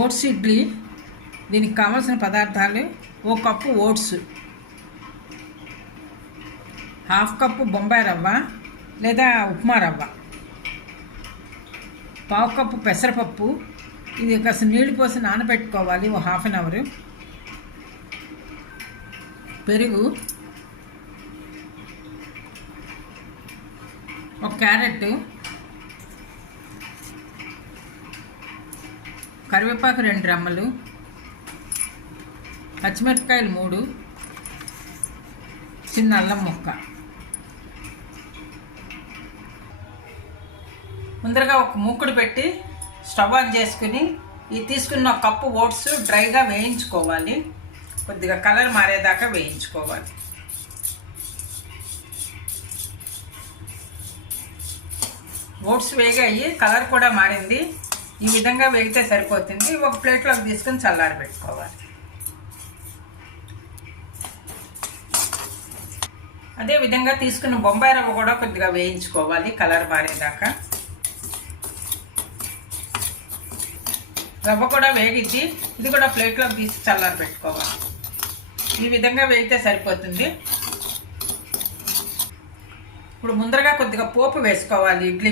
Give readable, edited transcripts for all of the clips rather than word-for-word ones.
Oats idli. దీనికి కావాల్సిన పదార్థాలు: 1 కప్పు ఓట్స్, 1/2 కప్పు బొంబాయి రవ్వ లేదా ఉప్మా రవ్వ, 1/4 కప్పు పెసరపప్పు. ఇది కాస్త నీళ్ళు పోసి నానబెట్టుకోవాలి 1/2 an hour. పెరుగు, 1 క్యారెట్, కరివేపాకు 2 రెమ్మలు, పచ్చిమిరపకాయలు 3, చిన్న అల్లం ముక్క. ముందరగా ఒక మూకుడు పెట్టి స్టవ్ ఆన్ చేసుకుని ఈ తీసుకున్న 1 కప్పు ఓట్స్ డ్రైగా వేయించుకోవాలి. కొద్దిగా కలర్ మారేదాకా వేయించుకోవాలి. ఓట్స్ వేగాయి, కలర్ కూడా మారింది. ఈ విధంగా వేగితే సరిపోతుంది. ఒక ప్లేట్లోకి తీసుకుని చల్లారి పెట్టుకోవాలి. అదే విధంగా తీసుకున్న బొంబాయి రవ్వ కూడా కొద్దిగా వేయించుకోవాలి కలర్ మారేదాకా. రవ్వ కూడా వేగిద్ది, ఇది కూడా ప్లేట్లోకి తీసి చల్లారి పెట్టుకోవాలి. ఈ విధంగా వేగితే సరిపోతుంది. ఇప్పుడు ముందరగా కొద్దిగా పోపు వేసుకోవాలి. ఇడ్లీ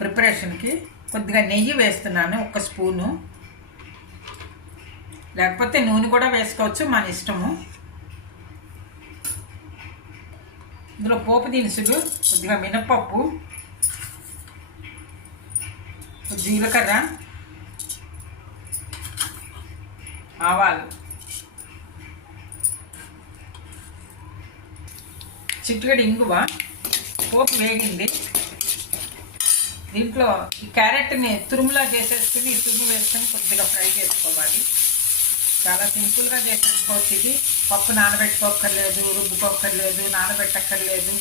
ప్రిపరేషన్కి కొద్దిగా నెయ్యి వేస్తున్నాను, 1 స్పూను. లేకపోతే నూనె కూడా వేసుకోవచ్చు, మన ఇష్టము. ఇందులో పోపు దినుసులు, కొద్దిగా మినపప్పు, జీలకర్ర, ఆవాలు, చిటికెడు ఇంగువ. పోపు వేగింది. దీంట్లో ఈ క్యారెట్ని తురుములా చేసేసుకుని తురుము వేసుకొని కొద్దిగా ఫ్రై చేసుకోవాలి. చాలా సింపుల్గా చేసేసుకోవచ్చు. ఇది పప్పు నానబెట్టుకోక్కర్లేదు, రుబ్బుకోక్కర్లేదు, నానబెట్టక్కర్లేదు.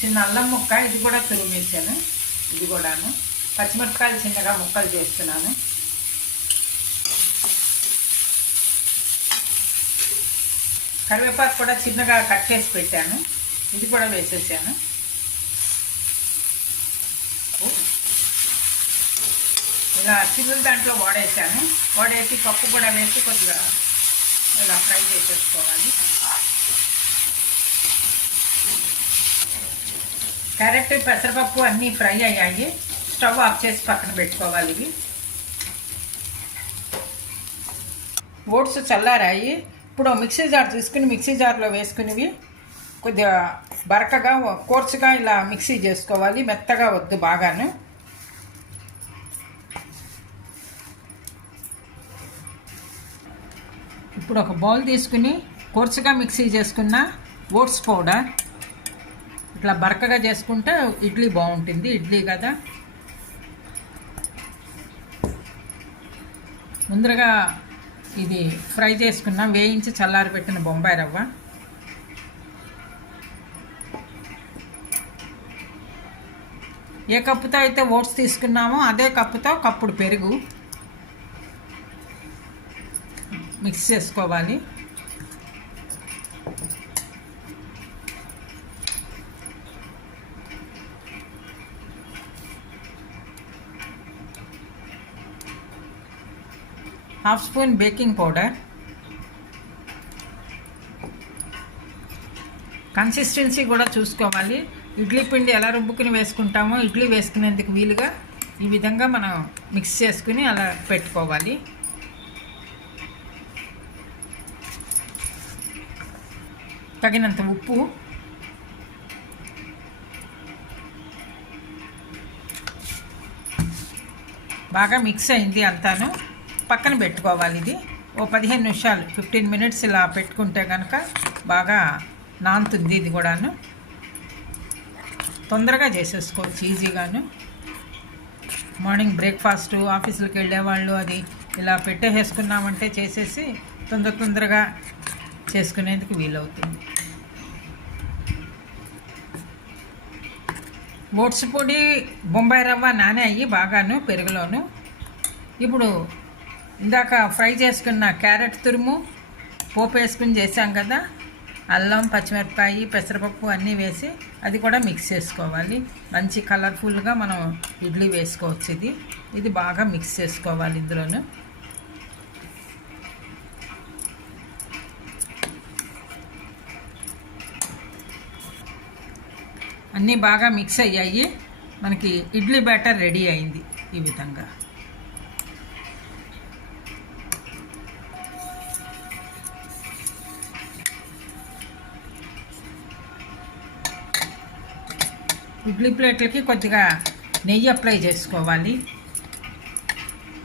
చిన్న అల్లం ముక్క, ఇది కూడా తురుమేసాను. ఇది కూడాను పచ్చిమిరపకాయలు చిన్నగా ముక్కలు చేస్తున్నాను. కరివేపాకు కూడా చిన్నగా కట్ చేసి పెట్టాను, ఇది కూడా వేసేసాను. ఇలా చిల్లులు దాంట్లో వాడేసి పప్పు కూడా వేసి కొద్దిగా ఇలా ఫ్రై చేసేసుకోవాలి. క్యారెట్, పెసరపప్పు అన్నీ ఫ్రై అయ్యాయి. స్టవ్ ఆఫ్ చేసి పక్కన పెట్టుకోవాలి. ఇవి ఓట్స్ చల్లారాయి. ఇప్పుడు మిక్సీ జార్ తీసుకుని మిక్సీ జార్లో వేసుకునివి కొద్దిగా బరకగా కోర్సుగా ఇలా మిక్సీ చేసుకోవాలి. మెత్తగా వద్దు, బాగాను. ఇప్పుడు ఒక బౌల్ తీసుకుని కోర్సుగా మిక్సీ చేసుకున్న ఓట్స్ పౌడర్ ఇట్లా బరకగా చేసుకుంటే ఇడ్లీ బాగుంటుంది. ఇడ్లీ కదా. ముందరగా ఇది ఫ్రై చేసుకున్న వేయించి చల్లారి పెట్టిన బొంబాయి రవ్వ, ఏ కప్పుతో అయితే ఓట్స్ తీసుకున్నామో అదే కప్పుతో కప్పుడు పెరుగు మిక్స్ చేసుకోవాలి. Half spoon baking powder. Consistency కూడా చూసుకోవాలి. ఇడ్లీ పిండి ఎలా రుబ్బుకుని వేసుకుంటామో ఇడ్లీ వేసుకునేందుకు వీలుగా ఈ విధంగా మనం మిక్స్ చేసుకుని అలా పెట్టుకోవాలి. తగినంత ఉప్పు, బాగా మిక్స్ అయింది అంతాను. పక్కన పెట్టుకోవాలి. ఇది ఓ 15 నిమిషాలు 15 minutes ఇలా పెట్టుకుంటే కనుక బాగా నానుతుంది. ఇది కూడాను తొందరగా చేసేసుకోవచ్చు, ఈజీగాను. మార్నింగ్ బ్రేక్ఫాస్ట్, ఆఫీసులకు వెళ్ళేవాళ్ళు అది ఇలా పెట్టేసుకున్నామంటే చేసేసి తొందరగా చేసుకునేందుకు వీలవుతుంది. ఓట్స్ పొడి, బొంబాయి రవ్వ నానాయి బాగాను పెరుగులోను. ఇప్పుడు ఇందాక ఫ్రై చేసుకున్న క్యారెట్ తురుము పోపు వేసుకుని చేసాం కదా, అల్లం, పచ్చిమిరపకాయ, పెసరపప్పు అన్నీ వేసి అది కూడా మిక్స్ చేసుకోవాలి. మంచి కలర్ఫుల్గా మనం ఇడ్లీ వేసుకోవచ్చు. ఇది బాగా మిక్స్ చేసుకోవాలి. ఇందులోను అన్నీ బాగా మిక్స్ అయ్యాయి. మనకి ఇడ్లీ బ్యాటర్ రెడీ అయింది. ఈ విధంగా ఇడ్లీ ప్లేట్లకి కొద్దిగా నెయ్యి అప్లై చేసుకోవాలి.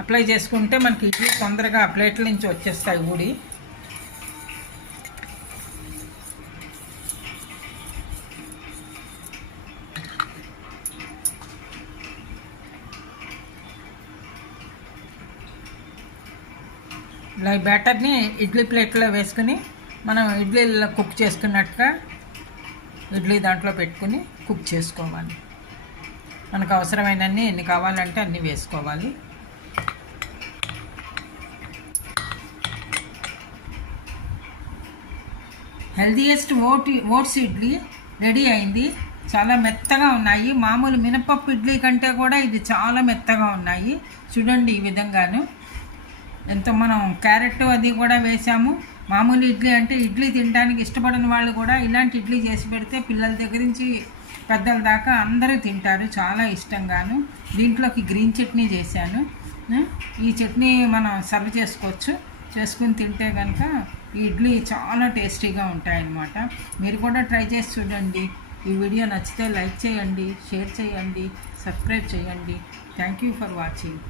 అప్లై చేసుకుంటే మనకి ఇడ్లీ తొందరగా ప్లేట్ల నుంచి వచ్చేస్తాయి ఊడి. ఇలా ఈ బ్యాటర్ని ఇడ్లీ ప్లేట్లో వేసుకుని మనం ఇడ్లీలో కుక్ చేసుకున్నట్టుగా ఇడ్లీ దాంట్లో పెట్టుకుని కుక్ చేసుకోవాలి. మనకు అవసరమైనన్ని ఎన్ని కావాలంటే అన్నీ వేసుకోవాలి. హెల్దీయెస్ట్ ఓట్స్ ఇడ్లీ రెడీ అయింది. చాలా మెత్తగా ఉన్నాయి. మామూలు మినపప్పు ఇడ్లీ కంటే కూడా ఇది చాలా మెత్తగా ఉన్నాయి. చూడండి ఈ విధంగాను. ఎంతో మనం క్యారెట్ అది కూడా వేసాము. మామూలు ఇడ్లీ అంటే ఇడ్లీ తినడానికి ఇష్టపడని వాళ్ళు కూడా ఇలాంటి ఇడ్లీ చేసి పెడితే పిల్లల దగ్గర నుంచి పెద్దల దాకా అందరూ తింటారు చాలా ఇష్టంగాను. దీంట్లోకి గ్రీన్ చట్నీ చేశాను. ఈ చట్నీ మనం సర్వ్ చేసుకోవచ్చు. చేసుకుని తింటే కనుక ఈ ఇడ్లీ చాలా టేస్టీగా ఉంటాయన్నమాట. మీరు కూడా ట్రై చేసి చూడండి. ఈ వీడియో నచ్చితే లైక్ చేయండి, షేర్ చేయండి, సబ్స్క్రైబ్ చేయండి. Thank you for watching.